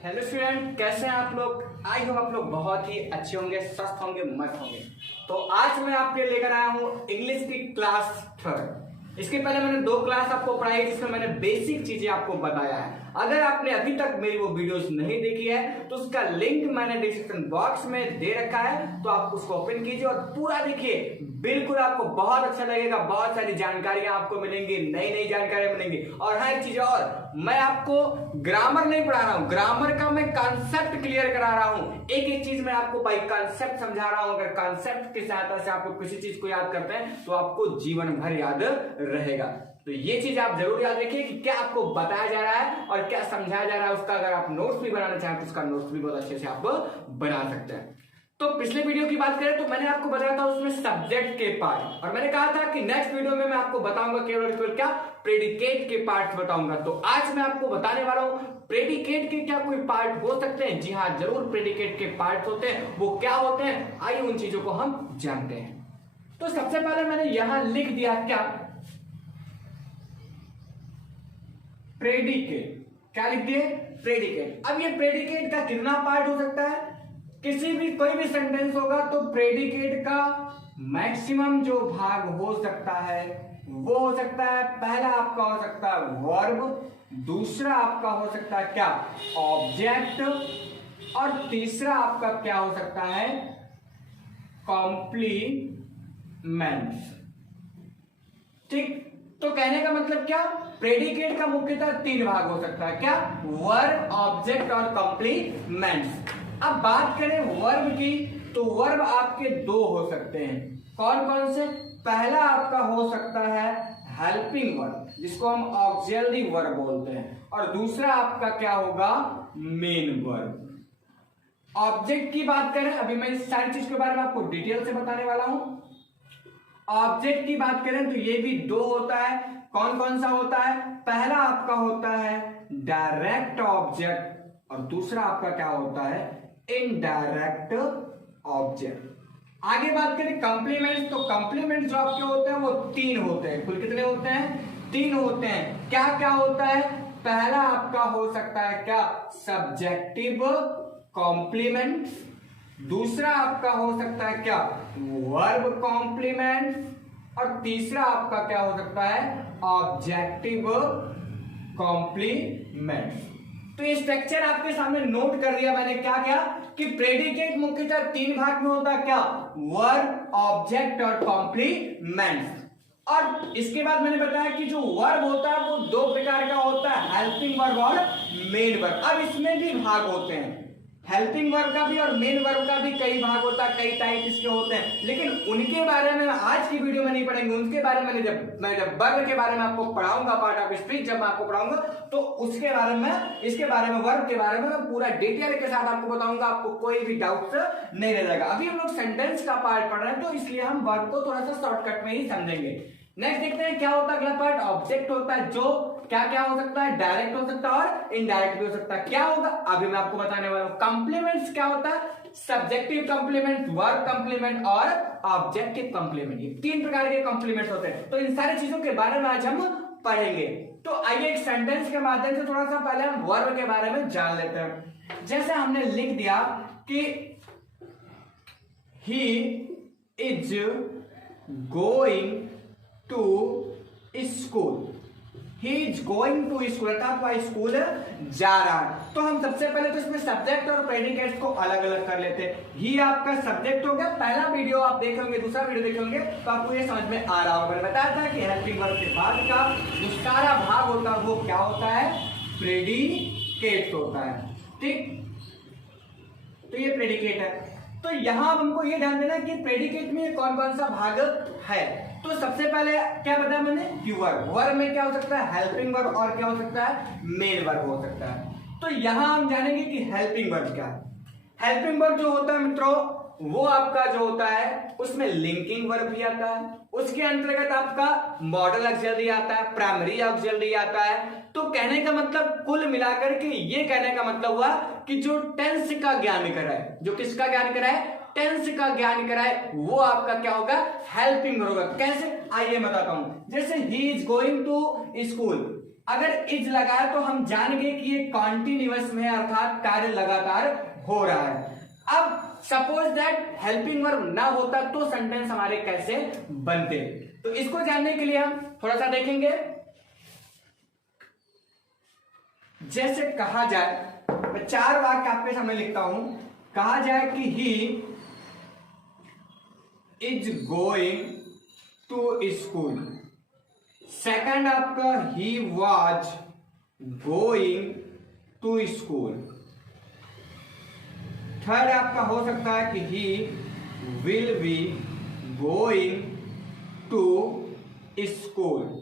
Hello student, कैसे हैं आप लोग। आई होप आप लोग बहुत ही अच्छे होंगे, स्वस्थ होंगे, मस्त होंगे। तो आज मैं आपके लेकर आया हूँ इंग्लिश की क्लास 3। इसके पहले मैंने 2 क्लास आपको पढ़ाई जिसमें मैंने बेसिक चीजें आपको बताया है। अगर आपने अभी तक मेरी वो वीडियोस नहीं देखी है तो उसका लिंक मैंने डिस्क्रिप्शन बॉक्स में दे रखा है, तो आप उसको ओपन कीजिए और पूरा देखिए। बिल्कुल आपको बहुत अच्छा लगेगा, बहुत सारी जानकारियां आपको मिलेंगी, नई नई जानकारियां मिलेंगी। और हर एक चीज, और मैं आपको ग्रामर नहीं पढ़ा रहा हूं, ग्रामर का मैं कॉन्सेप्ट क्लियर करा रहा हूं। एक एक चीज मैं आपको बाई कॉन्सेप्ट समझा रहा हूं। अगर कॉन्सेप्ट की सहायता से आपको किसी चीज को याद करते हैं तो आपको जीवन भर याद रहेगा। तो ये चीज आप जरूर याद रखिए कि क्या आपको बताया जा रहा है और क्या समझाया जा रहा है। उसका अगर आप नोट्स भी बनाना चाहें तो उसका नोट्स भी बहुत अच्छे से आप बना सकते हैं। तो पिछले वीडियो की बात करें तो मैंने आपको बताया था उसमें सब्जेक्ट के पार्ट, और मैंने कहा था कि नेक्स्ट वीडियो में मैं आपको बताऊंगा केवल क्या प्रेडिकेट के पार्ट्स बताऊंगा। तो आज मैं आपको बताने वाला हूं प्रेडिकेट के क्या कोई पार्ट हो सकते हैं। जी हाँ, जरूर प्रेडिकेट के पार्ट होते हैं। वो क्या होते हैं, आइए उन चीजों को हम जानते हैं। तो सबसे पहले मैंने यहां लिख दिया क्या, प्रेडिकेट। क्या लिख दिए, प्रेडिकेट। अब ये प्रेडिकेट का कितना पार्ट हो सकता है। किसी भी कोई भी सेंटेंस होगा तो प्रेडिकेट का मैक्सिमम जो भाग हो सकता है वो हो सकता है, पहला आपका हो सकता है वर्ब, दूसरा आपका हो सकता है क्या, ऑब्जेक्ट, और तीसरा आपका क्या हो सकता है, कॉम्प्लीमेंट्स। ठीक, तो कहने का मतलब क्या, प्रेडिकेट का मुख्यतः 3 भाग हो सकता है। क्या, वर्ब, ऑब्जेक्ट और कॉम्प्लीमेंट्स। अब बात करें वर्ब की तो वर्ब आपके 2 हो सकते हैं। कौन कौन से, पहला आपका हो सकता है हेल्पिंग वर्ब जिसको हम ऑक्सिलरी वर्ब बोलते हैं, और दूसरा आपका क्या होगा, मेन वर्ब। ऑब्जेक्ट की बात करें, अभी मैं इस सारी चीज के बारे में आपको डिटेल से बताने वाला हूं। ऑब्जेक्ट की बात करें तो ये भी 2 होता है। कौन कौन सा होता है, पहला आपका होता है डायरेक्ट ऑब्जेक्ट और दूसरा आपका क्या होता है, इनडायरेक्ट ऑब्जेक्ट। आगे बात करें कॉम्प्लीमेंट्स, तो कॉम्प्लीमेंट्स जो आपके होते हैं वो 3 होते हैं। कुल कितने होते हैं, 3 होते हैं। क्या क्या होता है, पहला आपका हो सकता है क्या, सब्जेक्टिव कॉम्प्लीमेंट्स, दूसरा आपका हो सकता है क्या, वर्ब कॉम्प्लीमेंट्स, और तीसरा आपका क्या हो सकता है, ऑब्जेक्टिव कॉम्प्लीमेंट्स। तो ये स्ट्रक्चर आपके सामने नोट कर दिया मैंने। क्या क्या कि प्रेडिकेट मुख्यतः 3 भाग में होता है। क्या, वर्ब, ऑब्जेक्ट और कॉम्प्लीमेंट्स। और इसके बाद मैंने बताया कि जो वर्ब होता है वो 2 प्रकार का होता है, हेल्पिंग वर्ब और मेन वर्ब। अब इसमें भी भाग होते हैं, हेल्पिंग वर्ब का भी और मेन वर्ब का भी कई भाग होता है, कई टाइप इसके होते हैं। लेकिन उनके बारे में आज की वीडियो में नहीं पढ़ेंगे। उनके बारे में जब वर्ब के बारे में आपको पढ़ाऊंगा, पार्ट ऑफ स्पीच जब मैं आपको पढ़ाऊंगा तो उसके बारे में, इसके बारे में, वर्ब के बारे में मैं पूरा डिटेल के साथ आपको बताऊंगा। आपको कोई भी डाउट नहीं रहेगा। अभी हम लोग सेंटेंस का पार्ट पढ़ रहे हैं तो इसलिए हम वर्ब को थोड़ा सा शॉर्टकट में ही समझेंगे। नेक्स्ट देखते हैं क्या होता है अगला पार्ट, ऑब्जेक्ट होता है जो क्या क्या हो सकता है, डायरेक्ट हो सकता है और इनडायरेक्ट भी हो सकता है। क्या होगा अभी मैं आपको बताने वाला हूं। कॉम्प्लीमेंट्स क्या होता है, सब्जेक्टिव कॉम्प्लीमेंट, वर्ब कॉम्प्लीमेंट और ऑब्जेक्टिव कॉम्प्लीमेंट। ये 3 प्रकार के कॉम्प्लीमेंट्स होते हैं। तो इन सारी चीजों के बारे में आज हम पढ़ेंगे। तो आइए एक सेंटेंस के माध्यम से थोड़ा सा पहले हम वर्ब के बारे में जान लेते हैं। जैसे हमने लिख दिया कि he is going to school, he is going to school, अर्थात वह स्कूल जा रहा है। तो हम सबसे पहले तो इसमें सब्जेक्ट और प्रेडिकेट्स को अलग अलग कर लेते हैं। ही आपका सब्जेक्ट हो गया, पहला वीडियो आप देखे होंगे, दूसरा वीडियो देखे होंगे तो आपको ये समझ में आ रहा होगा। मैंने बताया था कि हेल्पिंग वर्ब के बाद का जो सारा भाग होता है वो क्या होता है, प्रेडिकेट होता है। ठीक, तो ये प्रेडिकेट है। तो यहां हमको ये ध्यान देना कि प्रेडिकेट में कौन कौन सा भाग है। तो सबसे पहले क्या बताया मैंने कि वर्ब, वर्ब में क्या हो सकता है, हेल्पिंग वर्ब और क्या हो सकता है, मेन वर्ब हो सकता है। तो यहां हम जानेंगे कि हेल्पिंग वर्ब क्या है। हेल्पिंग वर्ब जो होता है मित्रों वो आपका जो होता है उसमें लिंकिंग वर्ब भी आता है, उसके अंतर्गत आपका मॉडल ऑक्सिलरी आता है, प्राइमरी ऑक्सिलरी आता है। तो कहने का मतलब कुल मिलाकर के ये कहने का मतलब हुआ कि जो टेंस का ज्ञान कराए, जो किसका ज्ञान कराए, टेंस का ज्ञान कराए, वो आपका क्या होगा, हेल्पिंग होगा। कैसे, आइए बताता हूं। जैसे he is going to school, अगर इज लगा है तो हम जान गए कि ये कॉन्टिन्यूअस में है, अर्थात कार्य लगातार हो रहा है। अब सपोज दैट हेल्पिंग वर्ब ना होता तो सेंटेंस हमारे कैसे बनते, तो इसको जानने के लिए हम थोड़ा सा देखेंगे। जैसे कहा जाए, मैं 4 वाक्य आपके सामने लिखता हूं। कहा जाए कि he is going to school. Second आपका he was going to school. Third आपका हो सकता है कि he will be going to school.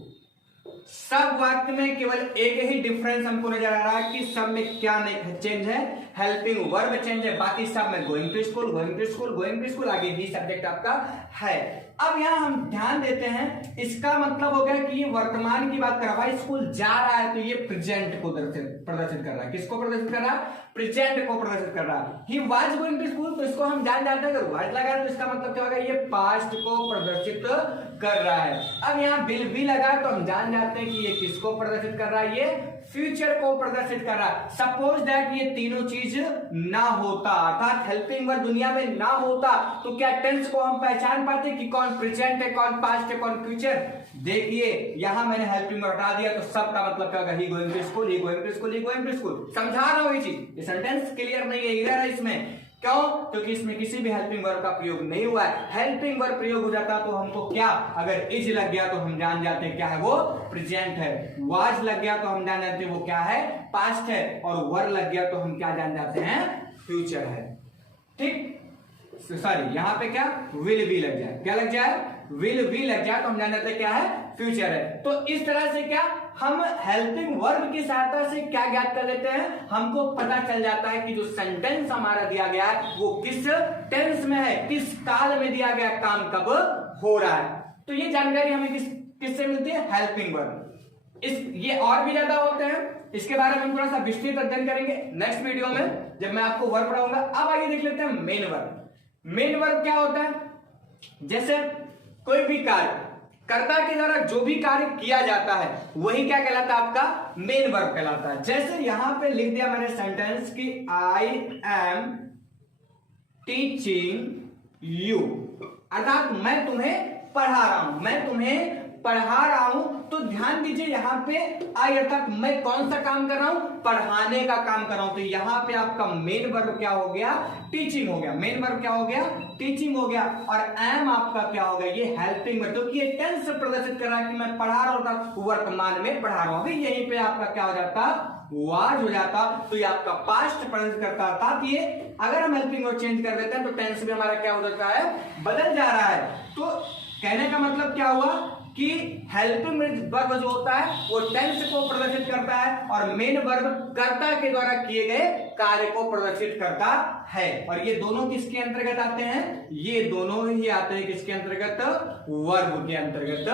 सब वाक्य में केवल एक ही डिफरेंस हमको नजर आ रहा है कि सब में क्या नहीं चेंज है, हेल्पिंग वर्ब चेंज है, बाकी सब में going to school, going to school, going to school, आगे भी सब्जेक्ट आपका है। अब यहां हम ध्यान देते हैं, इसका मतलब हो गया कि ये वर्तमान की बात कर रहा है, स्कूल जा रहा है तो ये प्रेजेंट को प्रदर्शित कर रहा है। किसको प्रदर्शित कर रहा है? प्रेजेंट को प्रदर्शित कर रहा है। He was going to school, तो इसको हम जान जाते हैं अगर वाज लगा है तो इसका मतलब क्या होगा, ये पास्ट को प्रदर्शित कर रहा है। अब यहाँ विल भी लगा तो हम जान जाते हैं कि ये किसको प्रदर्शित कर रहा है, ये फ्यूचर को प्रदर्शित कर रहा है। सपोज दैट ये तीनों चीज ना होता, अर्थात हेल्पिंग वर्ब दुनिया में ना होता, तो क्या टेंस को हम पहचान पाते कि कौन प्रेजेंट है, कौन पास्ट है, कौन फ्यूचर? देखिए यहां मैंने हेल्पिंग वर्ब हटा दिया तो सब का मतलब क्या होगा, he going to school, he going to school, he going to school. समझा रहा हूं ये चीज, ये सेंटेंस क्लियर नहीं है, एरर है इसमें। क्यों? क्योंकि इसमें किसी भी हेल्पिंग वर्ब का प्रयोग नहीं हुआ है। हेल्पिंग वर्ब प्रयोग हो जाता तो हमको क्या, अगर इज लग गया तो हम जान जाते हैं क्या है, वो प्रेजेंट है। वाज लग गया तो हम जान जाते हैं वो क्या है, पास्ट है। और वर लग गया तो हम क्या जान जाते हैं, फ्यूचर है। ठीक, सॉरी यहां पे क्या, विल भी लग जाए, क्या लग जाए, विल भी लग जाए तो हम जान जाते हैं क्या है, फ्यूचर है। तो इस तरह से क्या हम हेल्पिंग वर्ब की सहायता से क्या ज्ञात कर लेते हैं, हमको पता चल जाता है कि जो सेंटेंस हमारा दिया गया है वो किस टेंस में है, किस काल में दिया गया, काम कब हो रहा है। तो ये जानकारी हमें किससे मिलती है, हेल्पिंग वर्ब। ये और भी ज्यादा होते हैं, इसके बारे में हम थोड़ा सा विस्तृत अध्ययन करेंगे नेक्स्ट वीडियो में जब मैं आपको वर्ब पढ़ाऊंगा। अब आइए देख लेते हैं मेन वर्ब। मेन वर्ब क्या होता है, जैसे कोई भी कार्य, कर्ता के द्वारा जो भी कार्य किया जाता है वही क्या कहलाता है, आपका मेन वर्ब कहलाता है। जैसे यहां पे लिख दिया मैंने सेंटेंस कि आई एम टीचिंग यू, अर्थात मैं तुम्हें पढ़ा रहा हूं, मैं तुम्हें पढ़ा रहा हूं। तो ध्यान दीजिए यहां पे आई अर्थात मैं कौन सा काम कर रहा हूं, पढ़ाने का काम कर रहा हूं। तो यहां पे आपका मेन वर्ब क्या हो गया, टीचिंग हो गया। मेन वर्ब क्या हो गया, टीचिंग हो गया। और एम आपका क्या हो गया, ये हेल्पिंग वर्ब, क्योंकि ये टेंस प्रदर्शित कर रहा है कि मैं पढ़ा रहा हूं, वर्तमान में पढ़ा रहा हूं। यहीं पे आपका क्या हो जाता, वाज हो जाता, तो ये आपका पास्ट प्रदर्शित करता। अर्थात ये अगर हम हेल्पिंग वर्ब चेंज कर देते हैं तो टेंस भी हमारा क्या हो जाता है, बदल जा रहा है। तो कहने का मतलब क्या हुआ कि हेल्पिंग वर्ब जो होता है वो टेंस को प्रदर्शित करता है और मेन वर्ब कर्ता के द्वारा किए गए कार्य को प्रदर्शित करता है। और ये दोनों किसके अंतर्गत आते हैं, ये दोनों ही आते हैं किसके अंतर्गत, वर्ब के अंतर्गत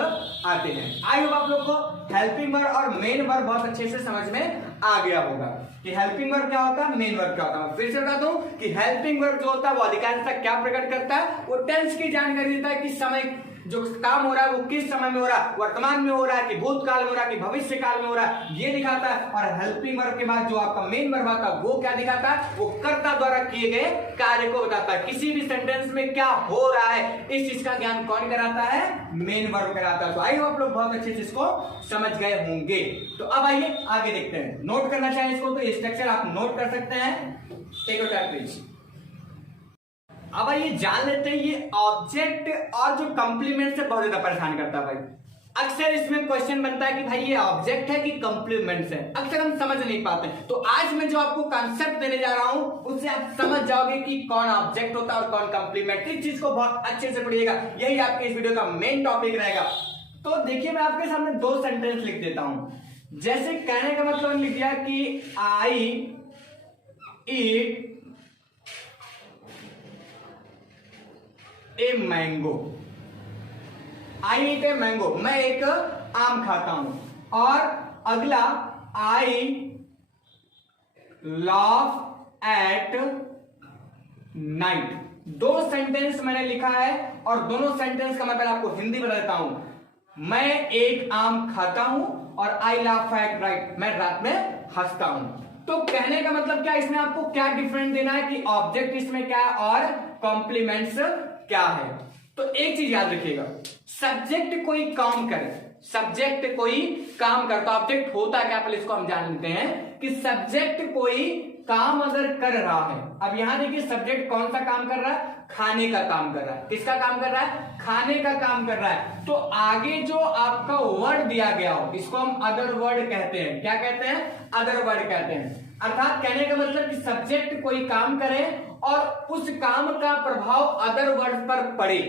आते हैं। आई होप आप लोग को हेल्पिंग वर्ब और मेन वर्ब बहुत अच्छे से समझ में आ गया होगा कि हेल्पिंग वर्ब क्या होता है, मेन वर्ब क्या होता है। फिर से बता दूं कि हेल्पिंग वर्ब जो होता है वो अधिकांशतः क्या प्रकट करता है, वो टेंस की जानकारी देता है कि समय जो काम हो रहा है वो किस समय में हो रहा है, वर्तमान में हो रहा है कि भूतकाल में हो रहा है कि भविष्य काल में हो रहा है, ये दिखाता है। और हेल्पिंग वर्ब के बाद जो आपका मेन वर्ब आता है वो क्या दिखाता है, वो कर्ता द्वारा किए गए कार्य को बताता है। किसी भी सेंटेंस में क्या हो रहा है इस चीज का ज्ञान कौन कराता है, मेन वर्ब कराता है। तो आई होप आप लोग बहुत अच्छे से इसको समझ गए होंगे। तो अब आइए आगे देखते हैं। नोट करना चाहें इसको तो स्ट्रक्चर आप नोट कर सकते हैं, टेक योर टाइम प्लीज। अब आइए जान लेते हैं ये ऑब्जेक्ट और जो कंप्लीमेंट से बहुत ज्यादा परेशान करता है भाई। अक्सर इसमें क्वेश्चन बनता है कि भाई ये ऑब्जेक्ट है कि कंप्लीमेंट्स है, अक्सर हम समझ नहीं पाते। तो आज मैं जो आपको कॉन्सेप्ट देने जा रहा हूं उससे आप समझ जाओगे कि कौन ऑब्जेक्ट होता है और कौन कंप्लीमेंट। इस चीज को बहुत अच्छे से पढ़िएगा, यही आपके इस वीडियो का मेन टॉपिक रहेगा। तो देखिए मैं आपके सामने 2 सेंटेंस लिख देता हूं। जैसे कहने का मतलब लिख दिया कि आई ईट a mango, I eat a mango, मैं एक आम खाता हूं। और अगला आई लाफ एट नाइट। 2 सेंटेंस मैंने लिखा है और दोनों सेंटेंस का मतलब आपको हिंदी में देता हूं। मैं एक आम खाता हूं और आई लाफ एट नाइट, मैं रात में हंसता हूं। तो कहने का मतलब क्या, इसमें आपको क्या डिफरेंस देना है कि ऑब्जेक्ट इसमें क्या है और कॉम्प्लीमेंट्स क्या है। तो एक चीज याद रखिएगा, सब्जेक्ट कोई काम करे, सब्जेक्ट कोई काम करता, ऑब्जेक्ट होता क्या पहले इसको हम जान लेते हैं कि सब्जेक्ट कोई काम अगर कर रहा है, अब यहां देखिए सब्जेक्ट कौन सा काम कर रहा है, खाने का काम कर रहा है। किसका काम कर रहा है, खाने का काम कर रहा है। तो आगे जो आपका वर्ड दिया गया हो इसको हम अदर वर्ड कहते हैं। क्या कहते हैं, अदर वर्ड कहते हैं। अर्थात कहने का मतलब कि सब्जेक्ट कोई काम करे और उस काम का प्रभाव अदर वर्ड्स पर पड़े,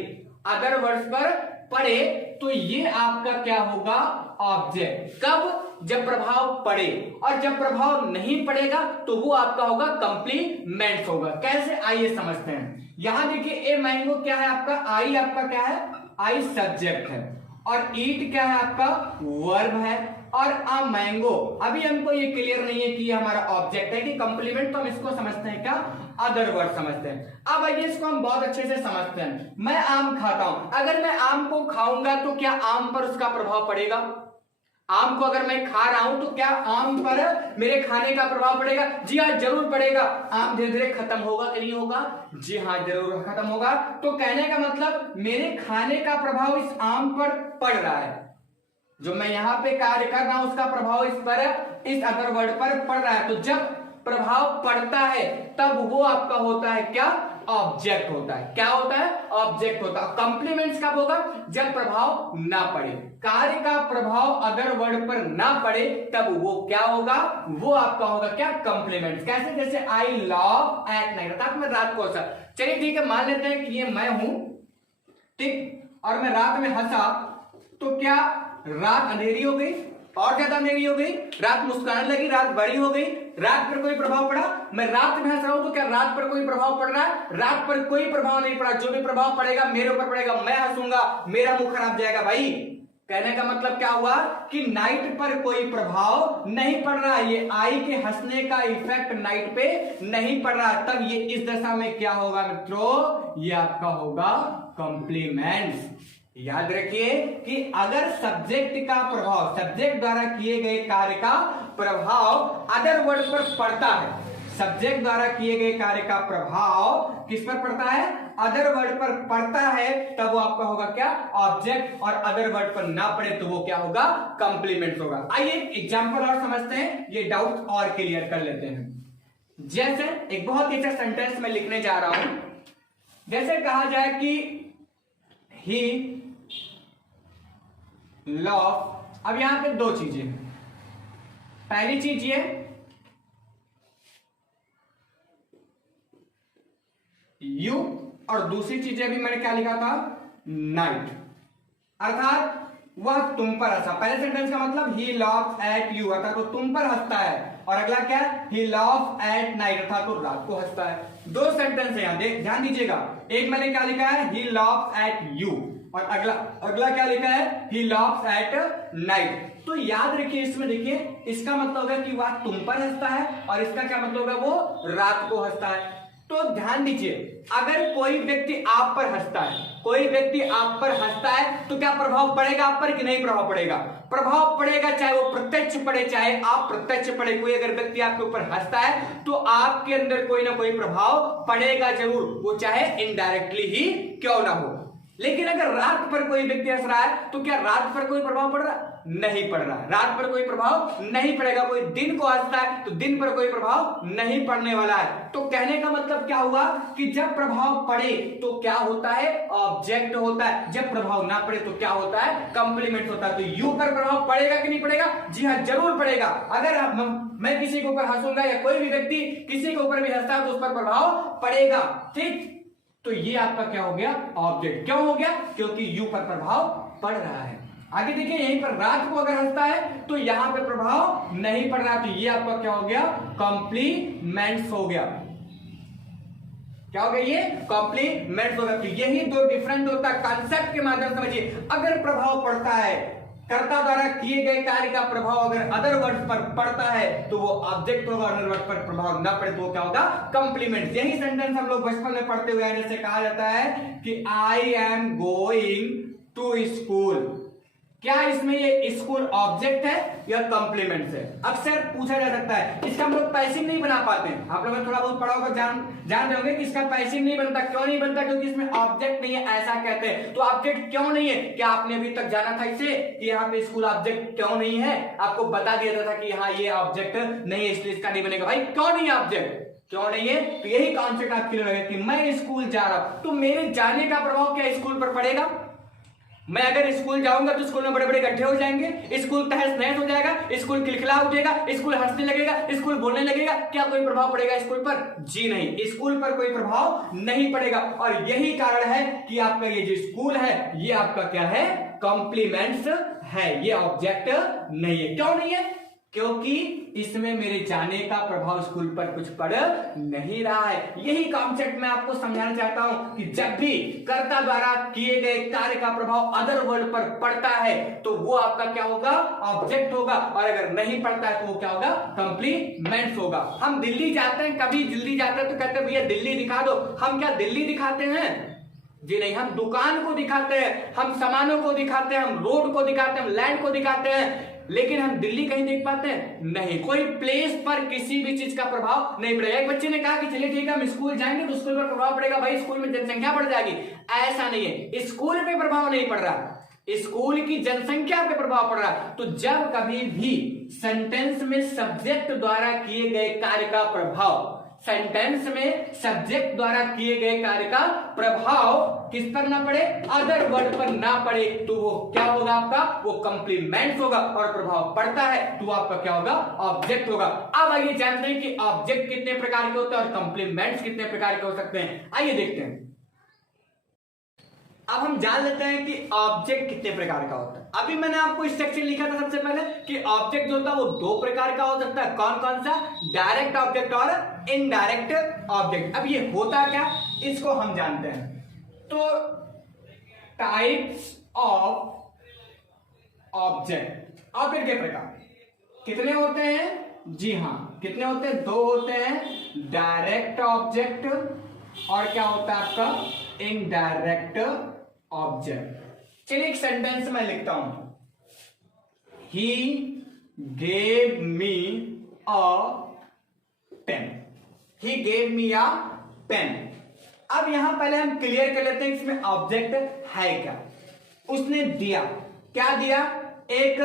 अदर वर्ड्स पर पड़े, तो ये आपका क्या होगा, ऑब्जेक्ट। कब, जब प्रभाव पड़े, और जब प्रभाव नहीं पड़ेगा तो वो आपका होगा कंप्लीमेंट्स होगा। कैसे, आइए समझते हैं। यहां देखिए ए मैंगो क्या है आपका, आई आपका क्या है, आई सब्जेक्ट है, और ईट क्या है आपका वर्ब है, और अ मैंगो अभी हमको ये क्लियर नहीं है कि ये हमारा ऑब्जेक्ट है कि कंप्लीमेंट, तो हम इसको समझते हैं क्या, अदर वर्ड समझते हैं। अब आइए इसको हम बहुत अच्छे से समझते हैं। मैं आम खाता हूं, अगर मैं आम को खाऊंगा तो क्या आम पर उसका प्रभाव पड़ेगा, आम को अगर मैं खा रहा हूं तो क्या आम पर मेरे खाने का प्रभाव पड़ेगा, जी हाँ जरूर पड़ेगा। आम धीरे धीरे खत्म होगा कि नहीं होगा, जी हाँ जरूर खत्म होगा। तो कहने का मतलब मेरे खाने का प्रभाव इस आम पर पड़ रहा है, जो मैं यहां पे कार्य कर रहा हूं उसका प्रभाव इस पर, इस अदर वर्ड पर पड़ रहा है। तो जब प्रभाव पड़ता है तब वो आपका होता है क्या, ऑब्जेक्ट होता है। क्या होता है, ऑब्जेक्ट होता है। कंप्लीमेंट्स कब होगा, जब प्रभाव ना पड़े, कार्य का प्रभाव अदर वर्ड पर ना पड़े तब वो क्या होगा, वो आपका होगा क्या, कंप्लीमेंट्स। कैसे, जैसे आई लव एट नाइट, अर्थात मैं रात को हंसा। चलिए ठीक है, मान लेते हैं कि ये मैं हूं, ठीक, और मैं रात में हंसा, तो क्या रात अंधेरी हो गई, और ज्यादा अंधेरी हो गई, रात मुस्कुराने लगी, रात बड़ी हो गई, रात पर कोई प्रभाव पड़ा। मैं रात में हंस रहा हूं तो क्या रात पर कोई प्रभाव पड़ रहा है, रात पर कोई प्रभाव नहीं पड़ा। जो भी प्रभाव पड़ेगा मेरे ऊपर पड़ेगा, मैं हंसूंगा मेरा मुंह खराब जाएगा। भाई कहने का मतलब क्या हुआ कि नाइट पर कोई प्रभाव नहीं पड़ रहा, ये आई के हंसने का इफेक्ट नाइट पे नहीं पड़ रहा, तब ये इस दशा में क्या होगा मित्रों, ये आपका होगा कंप्लीमेंट्स। याद रखिए कि अगर सब्जेक्ट का प्रभाव, सब्जेक्ट द्वारा किए गए कार्य का प्रभाव अदर वर्ड पर पड़ता है, सब्जेक्ट द्वारा किए गए कार्य का प्रभाव किस पर पड़ता है, अदर वर्ड पर पड़ता है, तब वो आपका होगा क्या, ऑब्जेक्ट। और अदर वर्ड पर ना पड़े तो वो क्या होगा, कंप्लीमेंट होगा। आइए एग्जांपल और समझते हैं, ये डाउट और क्लियर कर लेते हैं। जैसे एक बहुत ही अच्छा सेंटेंस में लिखने जा रहा हूं, जैसे कहा जाए कि ही लव, अब यहां पे दो चीजें, पहली चीज ये यू, और दूसरी चीज अभी मैंने क्या लिखा था, नाइट, अर्थात वह तुम पर हंसा। पहले सेंटेंस का मतलब ही लव्स एट यू, अर्थात वो तुम पर हंसता है, और अगला क्या है, ही लव्स एट नाइट, अर्थात वो रात को हंसता है। दो सेंटेंस है यहां, ध्यान दीजिएगा। एक मैंने क्या लिखा है, ही लव्स एट यू, और अगला क्या लिखा है, ही लव्स एट नाइट। तो याद रखिए इसमें देखिए, इसका मतलब होगा कि वह तुम पर हंसता है, और इसका क्या मतलब होगा, वो रात को हंसता है। तो ध्यान दीजिए, अगर कोई व्यक्ति आप पर हंसता है, कोई व्यक्ति आप पर हंसता है, तो क्या प्रभाव पड़ेगा आप पर कि नहीं प्रभाव पड़ेगा, प्रभाव पड़ेगा, चाहे वो प्रत्यक्ष पड़े चाहे आप प्रत्यक्ष पड़े। कोई अगर व्यक्ति आपके ऊपर हंसता है तो आपके अंदर कोई ना कोई प्रभाव पड़ेगा जरूर, वो चाहे इनडायरेक्टली ही क्यों ना हो। लेकिन अगर रात पर कोई व्यक्ति हंस रहा है तो क्या रात पर कोई प्रभाव पड़ रहा है, नहीं पड़ रहा, रात पर कोई प्रभाव नहीं पड़ेगा। कोई दिन को हंसता है तो दिन पर कोई प्रभाव नहीं पड़ने वाला है। तो कहने का मतलब क्या हुआ कि जब प्रभाव पड़े तो क्या होता है, ऑब्जेक्ट होता है, जब प्रभाव ना पड़े तो क्या होता है, कंप्लीमेंट होता है। तो यू पर प्रभाव पड़ेगा कि नहीं पड़ेगा, जी हाँ जरूर पड़ेगा। अगर मैं किसी के ऊपर हंसूंगा या कोई भी व्यक्ति किसी के ऊपर भी हंसता है तो उस पर प्रभाव पड़ेगा, ठीक। तो ये आपका क्या हो गया, ऑब्जेक्ट। क्यों हो गया, क्योंकि यू पर प्रभाव पड़ रहा है। आगे देखिए, यहीं पर रात को अगर हंसता है तो यहां पे प्रभाव नहीं पड़ रहा, तो ये आपका क्या हो गया, कॉम्प्लीमेंट्स हो गया। क्या हो गया, ये कॉम्प्लीमेंट्स हो गया। तो यही दो डिफरेंट होता है, कॉन्सेप्ट के माध्यम से समझिए। अगर प्रभाव पड़ता है, कर्ता द्वारा किए गए कार्य का प्रभाव अगर अदर वर्ड पर पड़ता है तो वो ऑब्जेक्ट होगा, अदर वर्ड पर प्रभाव ना पड़े तो वो क्या होगा, कंप्लीमेंट। यही सेंटेंस हम लोग बचपन में पढ़ते हुए आए, जैसे कहा जाता है कि I am going to school. क्या इसमें ये स्कूल ऑब्जेक्ट है या कॉम्प्लीमेंट है? अक्सर पूछा जा सकता है। इसका हम लोग पैसिव नहीं बना पाते हैं। आप लोगों ने थोड़ा बहुत पढ़ा होगा, जान रहे होंगे कि इसका पैसिव नहीं बनता। क्यों नहीं बनता? क्योंकि इसमें ऑब्जेक्ट नहीं है, ऐसा कहते हैं। तो ऑब्जेक्ट क्यों नहीं है? क्या आपने अभी तक जाना था इसे कि यहाँ पे स्कूल ऑब्जेक्ट क्यों नहीं है? आपको बता दिया था कि हाँ ये ऑब्जेक्ट नहीं है, इसलिए इसका नहीं बनेगा। भाई क्यों नहीं है ऑब्जेक्ट? क्यों नहीं है? तो यही कॉन्सेप्ट आपके लिए कि मैं स्कूल जा रहा हूं, तो मेरे जाने का प्रभाव क्या स्कूल पर पड़ेगा? मैं अगर स्कूल जाऊंगा तो स्कूल में बड़े बड़े गड्ढे हो जाएंगे, स्कूल तहस नहस हो जाएगा, स्कूल खिलखिला उठेगा, स्कूल हंसने लगेगा, स्कूल बोलने लगेगा। क्या कोई प्रभाव पड़ेगा स्कूल पर? जी नहीं, स्कूल पर कोई प्रभाव नहीं पड़ेगा। और यही कारण है कि आपका ये जो स्कूल है ये आपका क्या है? कॉम्प्लीमेंट्स है, ये ऑब्जेक्ट नहीं है। क्यों नहीं है? क्योंकि इसमें मेरे जाने का प्रभाव स्कूल पर कुछ पड़ नहीं रहा है। यही कॉन्सेप्ट मैं आपको समझाना चाहता हूं कि जब भी कर्ता द्वारा किए गए कार्य का प्रभाव अदर वर्ल्ड पर पड़ता है तो वो आपका क्या होगा? ऑब्जेक्ट होगा। और अगर नहीं पड़ता है तो वो क्या होगा? कॉम्प्लीमेंट्स होगा। हम दिल्ली जाते हैं, कभी दिल्ली जाते हैं तो कहते हैं भैया दिल्ली दिखा दो। हम क्या दिल्ली दिखाते हैं? जी नहीं, हम दुकान को दिखाते हैं, हम सामानों को दिखाते हैं, हम रोड को दिखाते हैं, हम लैंड को दिखाते हैं, लेकिन हम दिल्ली कहीं देख पाते हैं? नहीं। कोई प्लेस पर किसी भी चीज का प्रभाव नहीं पड़ेगा। एक बच्चे ने कहा कि चलिए ठीक है हम स्कूल जाएंगे तो स्कूल पर प्रभाव पड़ेगा, भाई स्कूल में जनसंख्या बढ़ जाएगी। ऐसा नहीं है, स्कूल पे प्रभाव नहीं पड़ रहा, स्कूल की जनसंख्या पे प्रभाव पड़ रहा है। तो जब कभी भी सेंटेंस में सब्जेक्ट द्वारा किए गए कार्य का प्रभाव, सेंटेंस में सब्जेक्ट द्वारा किए गए कार्य का प्रभाव किस पर ना पड़े? अदर वर्ड पर ना पड़े, तो वो क्या होगा आपका? वो कॉम्प्लीमेंट होगा। और प्रभाव पड़ता है तो आपका क्या होगा? ऑब्जेक्ट होगा। अब आइए जानते हैं कि ऑब्जेक्ट कितने प्रकार के होते हैं और कॉम्प्लीमेंट्स कितने प्रकार के हो सकते हैं। आइए देखते हैं। अब हम जान लेते हैं कि ऑब्जेक्ट कितने प्रकार का होता है। अभी मैंने आपको स्ट्रक्चर लिखा था सबसे पहले कि ऑब्जेक्ट जो होता है वो दो प्रकार का हो सकता है। कौन कौन सा? डायरेक्ट ऑब्जेक्ट और इनडायरेक्ट ऑब्जेक्ट। अब ये होता क्या, इसको हम जानते हैं। तो टाइप्स ऑफ ऑब्जेक्ट, ऑब्जेक्ट के प्रकार कितने होते हैं? जी हां, कितने होते हैं? दो होते हैं, डायरेक्ट ऑब्जेक्ट और क्या होता है आपका? Indirect object. चलिए एक सेंटेंस में लिखता हूं, he gave me a pen. He gave me a pen. अब यहां पहले हम क्लियर कर लेते हैं इसमें ऑब्जेक्ट है क्या। उसने दिया, क्या दिया? एक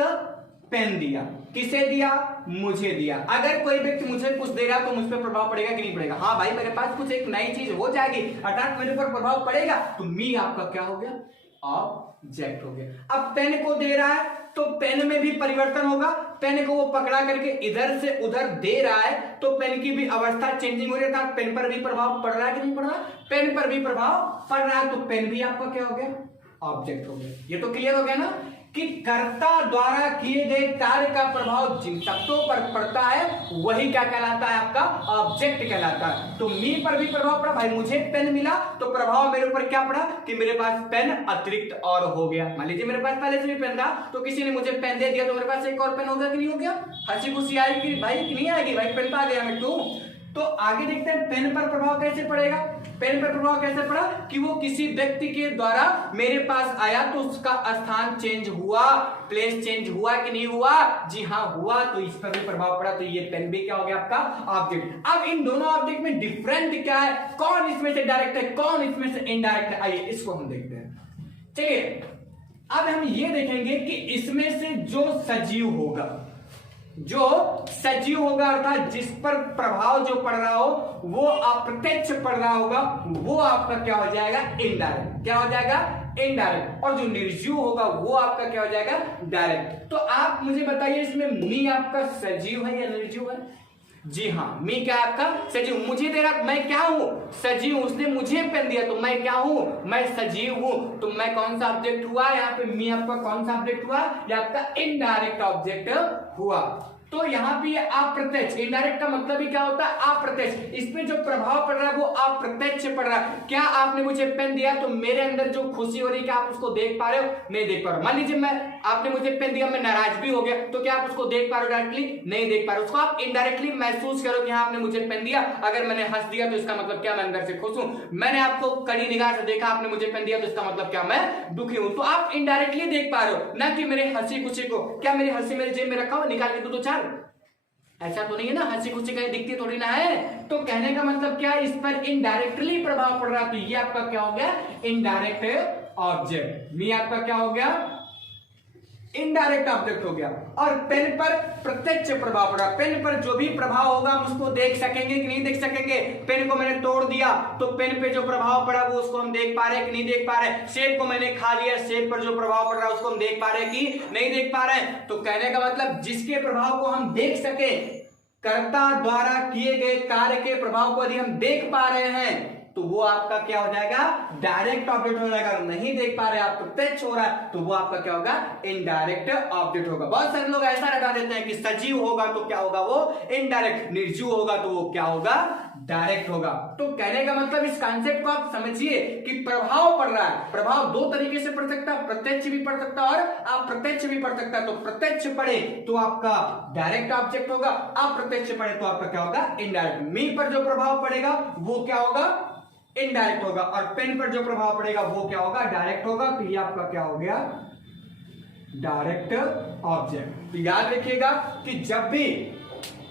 पेन दिया। किसे दिया? मुझे दिया। अगर कोई व्यक्ति मुझे कुछ दे रहा तो मुझ पर प्रभाव पड़ेगा कि नहीं पड़ेगा? हाँ भाई, मेरे पास कुछ एक नई चीज हो जाएगी अर्थात मेरे पर प्रभाव पड़ेगा। तो मी आपका क्या हो गया? ऑब्जेक्ट हो गया। अब पेन को दे रहा है तो पेन में भी परिवर्तन होगा। पेन को वो पकड़ा करके इधर से उधर दे रहा है तो पेन की भी अवस्था चेंजिंग हो रही है, पेन पर भी प्रभाव पड़ रहा है कि नहीं पड़ रहा? पेन पर भी प्रभाव पड़ रहा है, तो पेन भी आपका क्या हो गया? ऑब्जेक्ट हो गया। ये तो क्लियर हो गया ना कि कर्ता द्वारा किए गए कार्य का प्रभाव जिन तत्वों पर पड़ता है वही क्या कहलाता है? आपका ऑब्जेक्ट कहलाता है। तो मी पर भी प्रभाव पड़ा, भाई मुझे पेन मिला तो प्रभाव मेरे ऊपर क्या पड़ा कि मेरे पास पेन अतिरिक्त और हो गया। मान लीजिए मेरे पास पहले से भी पेन था तो किसी ने मुझे पेन दे दिया तो मेरे पास एक और पेन हो गया कि नहीं हो गया? हंसी खुशी आएगी भाई कि नहीं आएगी? भाई पेन आ गया मैं तो आगे देखते हैं पेन पर प्रभाव कैसे पड़ेगा। पेन पर प्रभाव कैसे पड़ा कि वो किसी व्यक्ति के द्वारा मेरे पास आया तो उसका स्थान चेंज हुआ, प्लेस चेंज हुआ कि नहीं हुआ? जी हाँ हुआ, तो इस पर भी प्रभाव पड़ा। तो ये पेन भी क्या हो गया? आपका ऑब्जेक्ट। अब इन दोनों ऑब्जेक्ट में डिफरेंट क्या है? कौन इसमें से डायरेक्ट है, कौन इसमें से इनडायरेक्ट है? आइए इसको हम देखते हैं। चलिए अब हम ये देखेंगे कि इसमें से जो सजीव होगा, जो सजीव होगा अर्थात जिस पर प्रभाव जो पड़ रहा हो वो अप्रत्यक्ष पड़ रहा होगा, वो आपका क्या हो जाएगा? इनडायरेक्ट। क्या हो जाएगा? इनडायरेक्ट। और जो निर्जीव होगा वो आपका क्या हो जाएगा? डायरेक्ट। तो आप मुझे बताइए इसमें मी आपका सजीव है या निर्जीव है? जी हाँ, मी क्या है आपका? सजीव। मुझे दे रहा, मैं क्या हूं? सजीव। उसने मुझे पेन दिया तो मैं क्या हूं? मैं सजीव हूं। तो मैं कौन सा ऑब्जेक्ट हुआ? यहाँ पे मी आपका कौन सा ऑब्जेक्ट हुआ? या आपका इनडायरेक्ट ऑब्जेक्ट हुआ। तो यहाँ पे अप्रत्यक्ष, इनडायरेक्ट का मतलब ही क्या होता है? अप्रत्यक्ष। इस पे जो प्रभाव पड़ रहा है वो अप्रत्यक्ष पड़ रहा है। क्या आपने मुझे पेन दिया तो मेरे अंदर जो खुशी हो रही है क्या आप उसको देख पा रहे हो? नहीं देख पा रहे हो। मान लीजिए आपने मुझे पेन दिया, मैं नाराज भी हो गया, तो क्या आप उसको देख पा रहे हो डायरेक्टली? नहीं देख पा रहे हो। उसको आप इनडायरेक्टली महसूस करो कि हाँ आपने मुझे पेन दिया। अगर मैंने हंस दिया तो इसका मतलब क्या? मैं अंदर से खुश हूं। मैंने आपको कड़ी निगाह से देखा, आपने मुझे पेन दिया तो इसका मतलब क्या? मैं दुखी हूं। तो आप इनडायरेक्टली देख पा रहे हो, ना कि मेरे हंसी खुशी को। क्या मेरी हंसी मेरे जेब में रखा हो, निकाल के तो चार? ऐसा तो नहीं है ना, हंसी खुशी कहीं दिखती थोड़ी ना है। तो कहने का मतलब क्या? इस पर इनडायरेक्टली प्रभाव पड़ रहा है। तो ये आपका क्या हो गया? Indirect object. ये आपका क्या हो गया? इनडायरेक्ट ऑब्जेक्ट हो गया। और पेन पर प्रत्यक्ष प्रभाव पड़ा। पेन पर जो भी प्रभाव होगा हम उसको देख सकेंगे कि नहीं देख सकेंगे? पेन को मैंने तोड़ दिया तो पेन पे जो प्रभाव पड़ा वो उसको हम देख पा रहे हैं कि नहीं देख पा रहे? सेब को मैंने खा लिया, सेब पर जो प्रभाव पड़ रहा है उसको हम देख पा रहे हैं कि नहीं देख पा रहे हैं? तो कहने का मतलब जिसके प्रभाव को हम देख सके, कर्ता द्वारा किए गए कार्य के प्रभाव को यदि हम देख पा रहे हैं तो वो आपका क्या हो जाएगा? डायरेक्ट ऑब्जेक्ट हो जाएगा। नहीं देख पा रहे आप, प्रत्यक्ष हो रहा है, तो वो आपका क्या होगा? इनडायरेक्ट ऑब्जेक्ट होगा। बहुत सारे लोग ऐसा लगा देते हैं कि सजीव होगा तो क्या होगा? वो इनडायरेक्ट। निर्जीव होगा तो वो क्या होगा? डायरेक्ट होगा। तो कहने का मतलब इस कॉन्सेप्ट को आप समझिए कि प्रभाव पड़ रहा है। प्रभाव दो तरीके से पड़ सकता है, प्रत्यक्ष भी पड़ सकता है और अप्रत्यक्ष भी पड़ सकता है। तो प्रत्यक्ष पड़े तो आपका डायरेक्ट ऑब्जेक्ट होगा, अप्रत्यक्ष पड़े तो आपका क्या होगा? इनडायरेक्ट। मी पर जो प्रभाव पड़ेगा वो क्या होगा? इनडायरेक्ट होगा। और पेन पर जो प्रभाव पड़ेगा वो क्या होगा? डायरेक्ट होगा। तो ये आपका क्या हो गया? Direct object. तो याद रखिएगा कि जब भी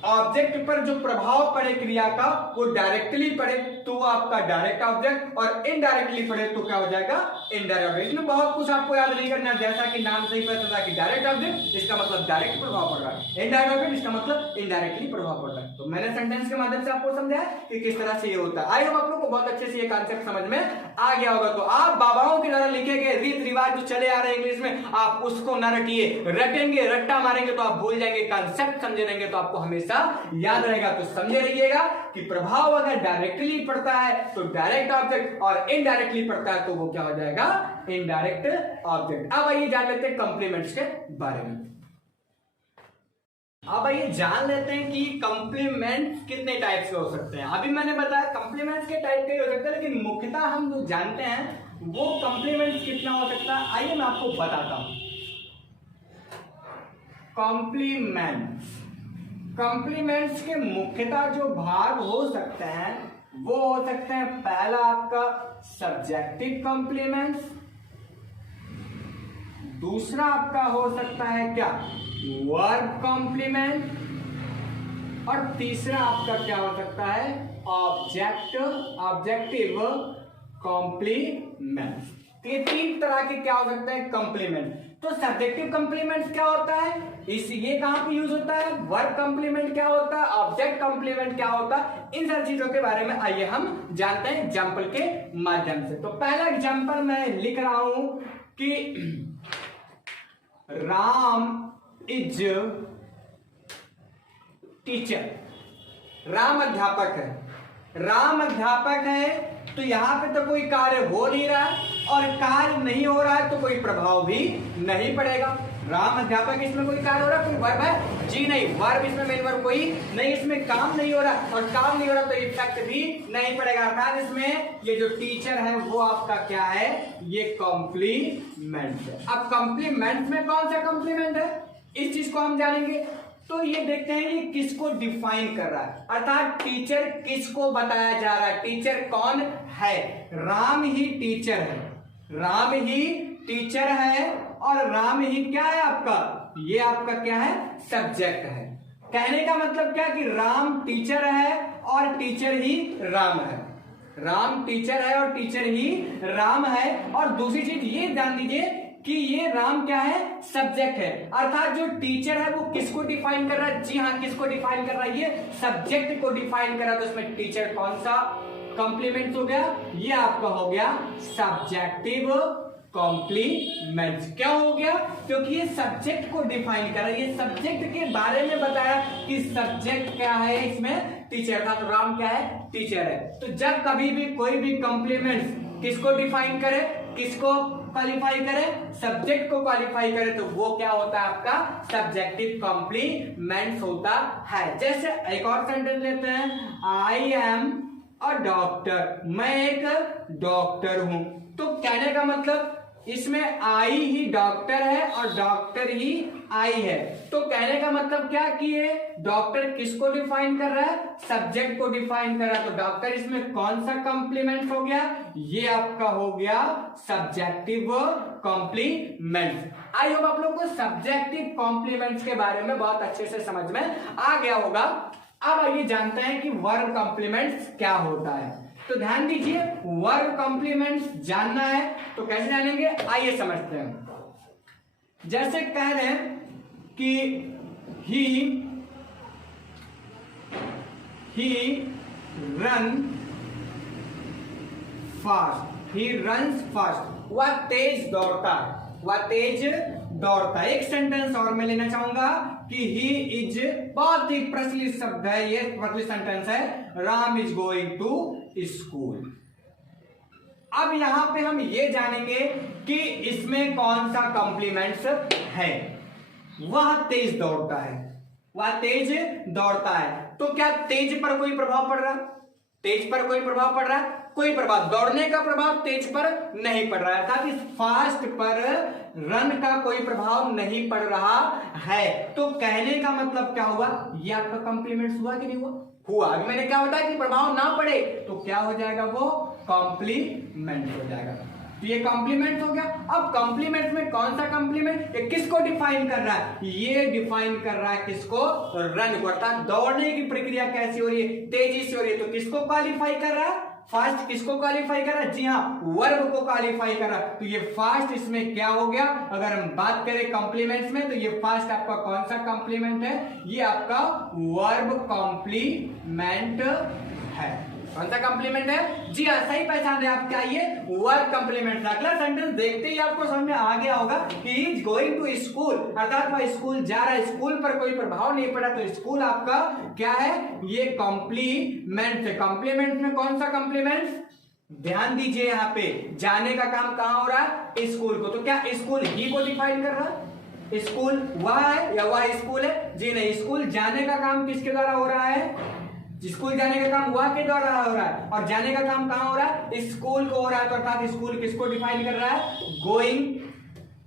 ऑब्जेक्ट पर जो प्रभाव पड़े क्रिया का वो डायरेक्टली पड़े तो वो आपका डायरेक्ट ऑब्जेक्ट, और इनडायरेक्टली पड़े तो क्या हो जाएगा? Indirect object. इसमें बहुत कुछ आपको याद नहीं करना, जैसा कि नाम से ही पता चला कि डायरेक्ट ऑब्जेक्ट इसका मतलब डायरेक्ट प्रभाव पड़ रहा है, इनडायरेक्ट ऑब्जेक्ट इसका मतलब इनडायरेक्टली प्रभाव पड़ रहा है। तो मैंने सेंटेंस के माध्यम से आपको समझाया कि किस तरह से ये होता है। आई होप आप लोग को बहुत अच्छे से ये कॉन्सेप्ट समझ में आ गया होगा। तो आप बाबाओं के द्वारा लिखे गए रीत रिवाज जो चले आ रहे हैं इंग्लिश में, आप उसको न रटिए। रटेंगे, रट्टा मारेंगे तो आप भूल जाएंगे। कॉन्सेप्ट समझे रहेंगे तो आपको हमेशा याद रहेगा। तो समझे रहिएगा कि प्रभाव अगर डायरेक्टली पड़ता है तो डायरेक्ट ऑब्जेक्ट, और इनडायरेक्टली पड़ता है तो वो क्या हो जाएगा? Indirect object. अब आइए जान लेते हैं कॉम्प्लीमेंट्स के बारे में। अब आइए जान लेते हैं कि कॉम्प्लीमेंट्स कितने टाइप के हो सकते हैं। अभी मैंने बताया कॉम्प्लीमेंट्स के टाइप के हो सकते हैं, लेकिन मुख्यतः हम जो जानते हैं वो कॉम्प्लीमेंट्स कितना हो सकता है, आइए मैं आपको बताता हूं। कॉम्प्लीमेंट्स के मुख्यतः जो भाग हो सकते हैं वो हो सकते हैं, पहला आपका सब्जेक्टिव कॉम्प्लीमेंट्स, दूसरा आपका हो सकता है क्या? वर्ब कॉम्प्लीमेंट, और तीसरा आपका क्या हो सकता है? Objective complement. ये तीन तरह के क्या हो सकते हैं? कॉम्प्लीमेंट। तो सब्जेक्टिव कॉम्प्लीमेंट क्या होता है? ये कहां पे यूज होता है? वर्ब कॉम्प्लीमेंट क्या होता है? ऑब्जेक्ट कॉम्प्लीमेंट क्या होता है? इन सारी चीजों के बारे में आइए हम जानते हैं एग्जाम्पल के माध्यम से। तो पहला एग्जाम्पल मैं लिख रहा हूं कि राम इज टीचर। राम अध्यापक है। राम अध्यापक है तो यहां पे तो कोई कार्य हो नहीं रहा है, और कार्य नहीं हो रहा है तो कोई प्रभाव भी नहीं पड़ेगा। राम अध्यापक, इसमें कोई कार्य हो रहा है? कोई वर्ब है? जी नहीं, वर्ब इसमें मेन वर्ब कोई नहीं, इसमें काम नहीं हो रहा, और काम नहीं हो रहा तो इफेक्ट भी नहीं पड़ेगा। अर्थात इसमें ये जो टीचर है वो आपका क्या है? ये कॉम्प्लीमेंट है। अब कॉम्प्लीमेंट में कौन सा कॉम्प्लीमेंट है इस चीज को हम जानेंगे। तो ये देखते हैं ये किसको डिफाइन कर रहा है, अर्थात टीचर किसको बताया जा रहा है। टीचर कौन है? राम ही टीचर है। राम ही टीचर है, और राम ही क्या है आपका? ये आपका क्या है? सब्जेक्ट है। कहने का मतलब क्या कि राम टीचर है और टीचर ही राम है। राम टीचर है और टीचर ही राम है। और दूसरी चीज ये जान लीजिए कि ये राम क्या है? सब्जेक्ट है। अर्थात जो टीचर है वो किसको डिफाइन कर रहा है? जी हाँ, किसको डिफाइन कर रहा है? ये सब्जेक्ट को डिफाइन कर रहा है। तो इसमें टीचर कौन सा कॉम्प्लीमेंट हो गया? ये आपका हो गया सब्जेक्टिव कॉम्प्लीमेंट। क्या हो गया? क्योंकि ये सब्जेक्ट को डिफाइन कर रहा है, ये सब्जेक्ट के बारे में बताया कि सब्जेक्ट क्या है, इसमें टीचर था। तो राम क्या है? टीचर है। तो जब कभी भी कोई भी कॉम्प्लीमेंट किसको डिफाइन करे, किसको क्वालिफाई करे, सब्जेक्ट को क्वालिफाई करे, तो वो क्या होता है आपका सब्जेक्टिव कॉम्प्लीमेंट होता है। जैसे एक और सेंटेंस लेते हैं, आई एम अ डॉक्टर, मैं एक डॉक्टर हूं। तो कहने का मतलब इसमें आई ही डॉक्टर है और डॉक्टर ही आई है। तो कहने का मतलब क्या कि ये डॉक्टर किसको डिफाइन कर रहा है, सब्जेक्ट को डिफाइन कर रहा है। तो डॉक्टर इसमें कौन सा कॉम्प्लीमेंट हो गया, ये आपका हो गया सब्जेक्टिव कॉम्प्लीमेंट। आई होप आप लोग को सब्जेक्टिव कॉम्प्लीमेंट्स के बारे में बहुत अच्छे से समझ में आ गया होगा। अब आइए जानते हैं कि वर्ब कॉम्प्लीमेंट्स क्या होता है। तो ध्यान दीजिए, वर्ब कॉम्प्लीमेंट्स जानना है तो कैसे जानेंगे, आइए समझते हैं। जैसे कह रहे हैं कि he run fast, he runs fast, वह तेज दौड़ता है, वह तेज दौड़ता है। एक सेंटेंस और मैं लेना चाहूंगा कि ही इज, बहुत ही प्रचलित शब्द है, ये प्रचलित सेंटेंस है, Ram is going to school. अब यहां पे हम ये जानेंगे कि इसमें कौन सा कॉम्प्लीमेंट्स है। वह तेज दौड़ता है, वह तेज दौड़ता है। तो क्या तेज पर कोई प्रभाव पड़ रहा है, तेज पर कोई प्रभाव पड़ रहा है, कोई प्रभाव, दौड़ने का प्रभाव तेज पर नहीं पड़ रहा है, अर्थात इस फास्ट पर रन का कोई प्रभाव नहीं पड़ रहा है। तो कहने का मतलब क्या हुआ, ये आपका कॉम्प्लीमेंट हुआ कि नहीं हुआ, हुआ। अभी मैंने क्या बताया कि प्रभाव ना पड़े तो क्या हो जाएगा, वो कॉम्प्लीमेंट हो जाएगा। तो ये कॉम्प्लीमेंट हो गया। अब कॉम्प्लीमेंट में कौन सा कॉम्प्लीमेंट, ये किसको डिफाइन कर रहा है, ये डिफाइन कर रहा है किसको, रन को, अर्थात दौड़ने की प्रक्रिया कैसी हो रही है, तेजी से हो रही है। तो किसको क्वालिफाई कर रहा है, फास्ट किसको क्वालिफाई कर रहा है, जी हाँ, वर्ब को क्वालिफाई कर रहा है। तो ये फास्ट इसमें क्या हो गया, अगर हम बात करें कॉम्प्लीमेंट्स में, तो ये फास्ट आपका कौन सा कॉम्प्लीमेंट है, ये आपका वर्ब कॉम्प्लीमेंट है। कौन सा कॉम्प्लीमेंट है, जी हाँ, सही पहचान रहे आप, क्या ये वर्ब कॉम्प्लीमेंट। अगला सेंटेंस देखते ही आपको समझ में आ गया होगा कि he is going to school, अर्थात वह स्कूल जा रहा है, स्कूल पर कोई प्रभाव नहीं पड़ा। तो स्कूल आपका क्या है, ये कॉम्प्लीमेंट है। कॉम्प्लीमेंट में कौन सा कॉम्प्लीमेंट, ध्यान दीजिए, यहाँ पे जाने का काम कहाँ हो रहा है, स्कूल को। तो क्या स्कूल ही को डिफाइन कर रहा है, स्कूल वह है या वह स्कूल है, जी नहीं, स्कूल जाने का काम किसके द्वारा हो रहा है, स्कूल जाने का काम वह के द्वारा हो रहा है, और जाने का काम कहां हो रहा है, स्कूल को हो रहा है। तो अर्थात स्कूल किसको डिफाइन कर रहा है, गोइंग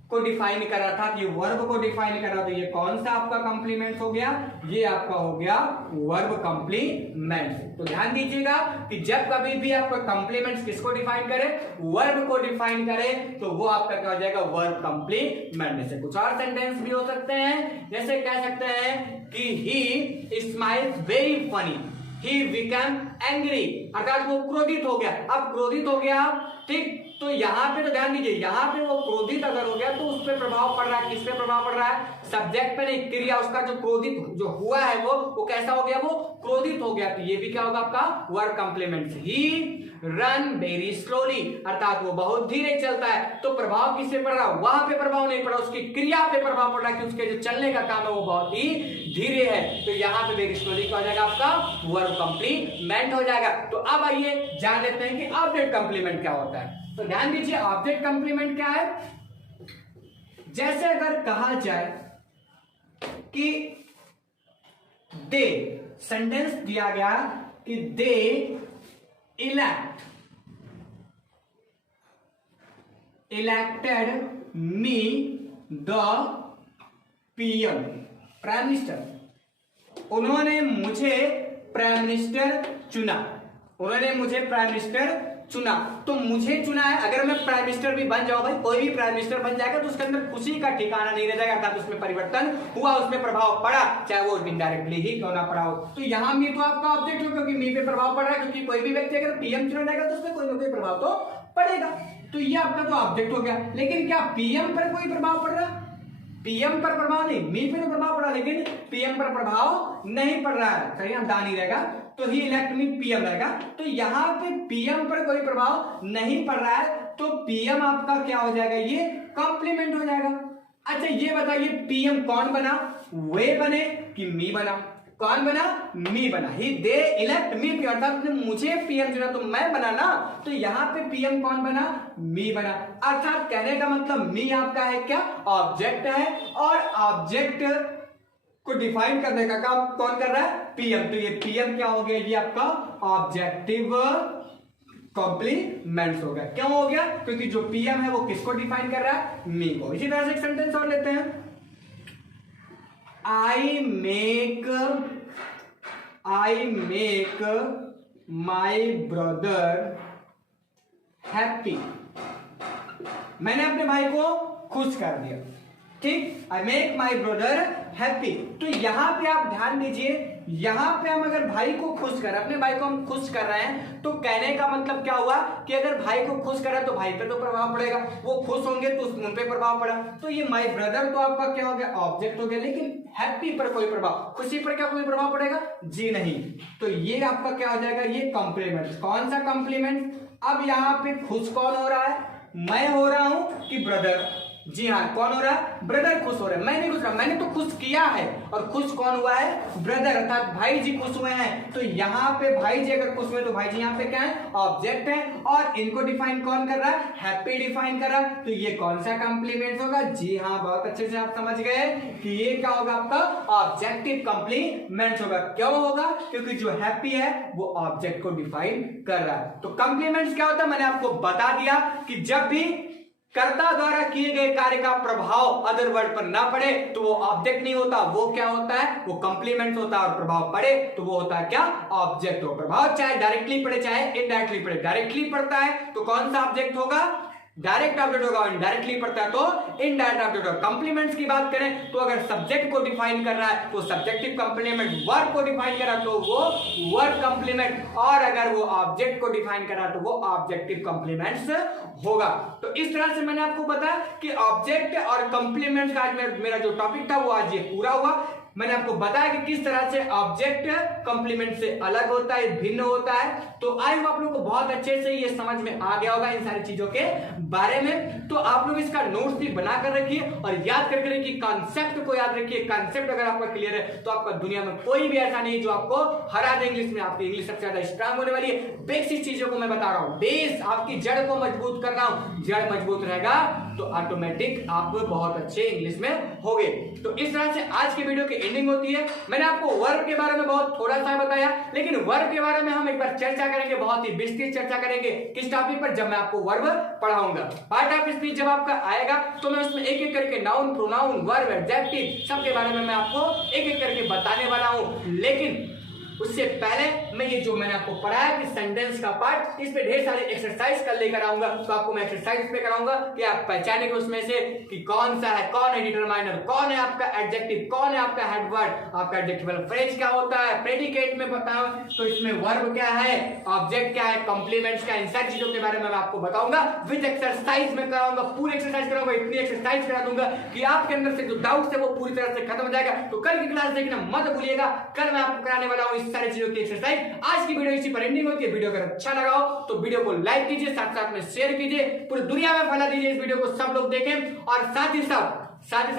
को डिफाइन कर रहा था, ये वर्ब को डिफाइन कर रहा। तो ये कौन सा आपका कॉम्प्लीमेंट हो गया, ये आपका हो गया वर्ब कॉम्प्लीमेंट। तो ध्यान दीजिएगा कि जब कभी भी आपका कॉम्प्लीमेंट्स किसको डिफाइन करे, वर्ब को डिफाइन करे, तो वो आपका क्या हो जाएगा, वर्ब कॉम्प्लीमेंट। जैसे कुछ और सेंटेंस भी हो सकते हैं, जैसे कह सकते हैं कि ही smiles very funny, he became angry, अर्थात वो क्रोधित हो गया। अब क्रोधित हो गया, ठीक, तो यहाँ पे तो ध्यान दीजिए, यहाँ पे वो क्रोधित अगर हो गया तो उस पर प्रभाव पड़ रहा है, किस पे प्रभाव पड़ रहा है, सब्जेक्ट पे नहीं, क्रिया, उसका जो क्रोधित जो हुआ है वो कैसा हो गया, वो क्रोधित हो गया। तो ये भी क्या होगा आपका वर्ब कॉम्प्लीमेंट। ही रन वेरी स्लोली, अर्थात वो बहुत धीरे चलता है। तो प्रभाव किससे पड़ रहा है, वहां पे प्रभाव नहीं पड़ा, उसकी क्रिया पे प्रभाव पड़ रहा है कि उसके जो चलने का काम है वो बहुत ही धीरे है। तो यहाँ पे वेरी स्लोली क्या हो जाएगा, आपका वर्ब कॉम्प्लीमेंट हो जाएगा। तो अब आइए जान लेते हैं कि ऑब्जेक्ट कॉम्प्लीमेंट क्या होता है। तो ध्यान दीजिए, ऑब्जेक्ट कॉम्प्लीमेंट क्या है, जैसे अगर कहा जाए कि दे, सेंटेंस दिया गया कि दे elected me the PM, prime minister, उन्होंने मुझे प्राइम मिनिस्टर चुना, उन्होंने मुझे प्राइम मिनिस्टर चुना। तो मुझे चुना है, अगर मैं प्राइम मिनिस्टर भी बन जाऊं, भाई कोई भी प्राइम मिनिस्टर बन जाएगा तो उसके अंदर खुशी का ठिकाना नहीं रह जाएगा, अर्थात उसमें परिवर्तन हुआ, उसमें प्रभाव पड़ा, चाहे वो इनडायरेक्टली ही क्यों ना पड़ा हो। तो यहाँ मी तो आपका ऑब्जेक्ट हो, क्योंकि मी पे प्रभाव पड़ रहा है, क्योंकि कोई भी व्यक्ति अगर पीएम चुना जाएगा तो उसमें कोई ना कोई प्रभाव तो पड़ेगा। तो ये आपका तो ऑब्जेक्ट हो गया। लेकिन क्या पीएम पर कोई प्रभाव पड़ रहा है, पीएम पर प्रभाव नहीं, मी पे तो प्रभाव पड़ा, लेकिन पीएम पर प्रभाव नहीं पड़ रहा है, सही हम दानी रहेगा, तो ही इलेक्ट मी पीएम रहेगा। तो यहाँ पे पीएम पर कोई प्रभाव नहीं पड़ रहा है, तो पीएम आपका क्या हो जाएगा, ये कॉम्प्लीमेंट हो जाएगा। अच्छा ये बताइए, पीएम कौन बना, वे बने कि मी बना, कौन बना? मी बना। ही दे इलेक्ट मी पीएम, अर्थात मुझे पीएम चुना तो मैं बना ना, तो यहाँ पे पीएम कौन बना? मी बना। अर्थात कहने का मतलब मी आपका है क्या? ऑब्जेक्ट है, और ऑब्जेक्ट को डिफाइन करने का काम कौन कर रहा है? पीएम। तो ये पीएम क्या हो गया? ये आपका ऑब्जेक्टिव कॉम्प्लीमेंट्स हो गया। क्यों हो गया? क्योंकि जो पीएम है वो किसको डिफाइन कर रहा है? मी को। इसी तरह से एक सेंटेंस और लेते हैं, I make my brother happy. मैंने अपने भाई को खुश कर दिया, ठीक। I make my brother happy. तो यहां पे आप ध्यान दीजिए, यहां पे हम अगर भाई को खुश कर, अपने भाई को हम खुश कर रहे हैं, तो कहने का मतलब क्या हुआ कि अगर भाई को खुश कर रहा है तो भाई पे तो प्रभाव पड़ेगा, वो खुश होंगे तो उन पे प्रभाव पड़ा। तो ये माई ब्रदर तो आपका क्या हो गया? ऑब्जेक्ट हो गया, लेकिन हैप्पी पर कोई प्रभाव, खुशी पर क्या कोई प्रभाव पड़ेगा? जी नहीं। तो ये आपका क्या हो जाएगा? ये कॉम्प्लीमेंट। कौन सा कॉम्प्लीमेंट? अब यहाँ पे खुश कौन हो रहा है? मैं हो रहा हूं कि ब्रदर? जी हाँ, कौन हो रहा है? ब्रदर खुश हो रहे हैं। मैं नहीं खुश रहा, मैंने तो खुश किया है, और खुश कौन हुआ है? ब्रदर, अर्थात भाई जी खुश हुए हैं। तो यहाँ पे भाई जी अगर खुश हुए तो भाई जी यहाँ पे क्या है? ऑब्जेक्ट है, और इनको डिफाइन कौन कर रहा है? हैप्पी डिफाइन कर रहा है। तो ये कौन सा कॉम्प्लीमेंट होगा? जी हाँ, बहुत अच्छे से आप समझ गए कि ये क्या होगा? आपका ऑब्जेक्टिव कॉम्प्लीमेंट होगा। क्यों होगा? क्योंकि जो हैप्पी है वो ऑब्जेक्ट को डिफाइन कर रहा है। तो कॉम्प्लीमेंट्स क्या होता है? मैंने आपको बता दिया कि जब भी कर्ता द्वारा किए गए कार्य का प्रभाव अदर वर्ड पर ना पड़े तो वो ऑब्जेक्ट नहीं होता, वो क्या होता है? वो कॉम्प्लीमेंट होता है। और प्रभाव पड़े तो वो होता है क्या? ऑब्जेक्ट हो। प्रभाव चाहे डायरेक्टली पड़े चाहे इनडायरेक्टली पड़े। डायरेक्टली पड़ता है तो कौन सा ऑब्जेक्ट होगा? डायरेक्ट ऑब्जेक्ट होगा। इनडायरेक्टली पड़ता है तो इनडायरेक्ट ऑब्जेक्ट होगा। कॉम्प्लीमेंट्स की बात करें तो अगर सब्जेक्ट को डिफाइन कर रहा है तो सब्जेक्टिव कॉम्प्लीमेंट, वर्ब को डिफाइन कर रहा है तो वो वर्ब कॉम्प्लीमेंट, और अगर वो ऑब्जेक्ट को डिफाइन कर रहा है तो वो ऑब्जेक्टिव कॉम्प्लीमेंट्स होगा। तो इस तरह से मैंने आपको बताया कि ऑब्जेक्ट और कॉम्प्लीमेंट्स का आज मेरा जो टॉपिक था वो आज ये पूरा हुआ। मैंने आपको बताया कि किस तरह से ऑब्जेक्ट कॉम्प्लीमेंट से अलग होता है, भिन्न होता है। तो आई होप आप लोगों को बहुत अच्छे से ये समझ में आ गया होगा इन सारी चीजों के बारे में। तो आप लोग इसका नोट्स भी बना कर रखिए और याद करके रखिए, कॉन्सेप्ट को याद रखिए। कॉन्सेप्ट अगर आपका क्लियर है तो आपका दुनिया में कोई भी ऐसा नहीं जो आपको हरा दे इंग्लिश में। आपकी इंग्लिश सबसे ज्यादा स्ट्रांग होने वाली है। बेसिक चीजों को मैं बता रहा हूँ, बेस आपकी जड़ को मजबूत कर रहा हूँ। जड़ मजबूत रहेगा तो ऑटोमेटिक आप बहुत अच्छे इंग्लिश में होगे। तो इस तरह से आज की वीडियो की एंडिंग होती है। मैंने आपको वर्ब के बारे में बहुत थोड़ा सा बताया, लेकिन वर्ब के बारे में हम एक बार चर्चा करेंगे, बहुत ही विस्तृत चर्चा करेंगे। किस टॉपिक पर? जब मैं आपको वर्ब पढ़ाऊंगा। पार्ट ऑफ स्पीच जब आपका आएगा तो मैं उसमें एक एक करके नाउन, प्रोनाउन, वर्ब, एडजेक्टिव सबके बारे में मैं आपको एक एक करके बताने वाला हूं। लेकिन उससे पहले मैं ये जो मैंने आपको पढ़ाया कि सेंटेंस का पार्ट, इस पे ढेर सारे एक्सरसाइज कर लेकर आऊंगा। तो आपको मैं एक्सरसाइज पे कराऊंगा कि आप पहचानेंगे उसमें से कि कौन सा है, कौन है डिटरमाइनर, कौन है आपका एडजेक्टिव, कौन है आपका हेडवर्ड, आपका एडजेक्टिवल फ्रेज क्या होता है, प्रेडिकेट में बताओ तो इसमें वर्ब क्या है, ऑब्जेक्ट क्या है, कॉम्प्लीमेंट्स क्या, इन सारी चीजों के बारे में मैं आपको बताऊंगा। विद एक्सरसाइज में कराऊंगा, पूरी एक्सरसाइज कराऊंगा, इतनी एक्सरसाइज करा दूंगा कि आपके अंदर से जो डाउट है वो पूरी तरह से खत्म हो जाएगा। तो कल की क्लास देखना मत भूलिएगा, कल मैं आपको कराने वाला हूँ सारी चीजों की एक्सरसाइज। आज की वीडियो इसी पर एंडिंग होती है। वीडियो अगर अच्छा लगा हो तो वीडियो को लाइक कीजिए, साथ साथ में शेयर कीजिए, पूरी दुनिया में फैला दीजिए इस वीडियो को, सब लोग देखें। और साथ ही साथ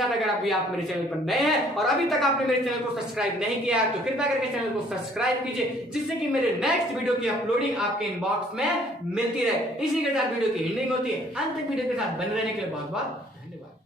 अगर आप मेरे चैनल पर नए हैं और अभी तक आपने मेरे चैनल को सब्सक्राइब नहीं किया है तो कृपया करके चैनल को सब्सक्राइब कीजिए, जिससे कि मेरे नेक्स्ट वीडियो की अपलोडिंग आपके इनबॉक्स में मिलती रहे। इसी के साथ वीडियो की एंडिंग होती है। अंत तक वीडियो के साथ बने रहने के लिए बहुत बहुत धन्यवाद।